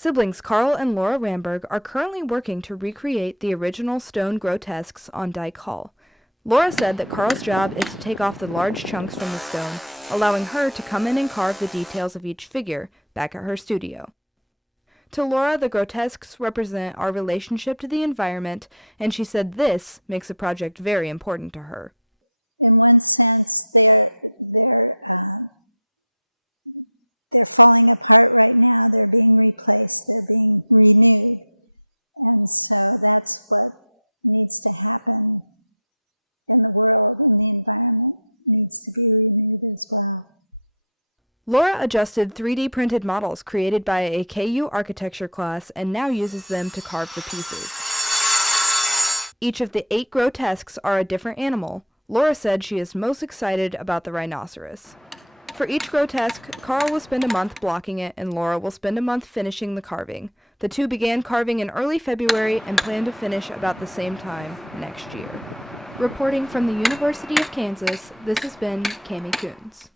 Siblings Karl and Laura Ramberg are currently working to recreate the original stone grotesques on Dyche Hall. Laura said that Karl's job is to take off the large chunks from the stone, allowing her to come in and carve the details of each figure back at her studio. To Laura, the grotesques represent our relationship to the environment, and she said this makes the project very important to her. In one sense, they're falling apart right now. They're being replaced. They're being renewed. And so that's what needs to happen in the world, and the environment needs to be renewed as well. Laura adjusted 3D printed models created by a KU architecture class and now uses them to carve the pieces. Each of the 8 grotesques are a different animal. Laura said she is most excited about the rhinoceros. For each grotesque, Karl will spend a month blocking it and Laura will spend a month finishing the carving. The two began carving in early February and plan to finish about the same time next year. Reporting from the University of Kansas, this has been Cami Coons.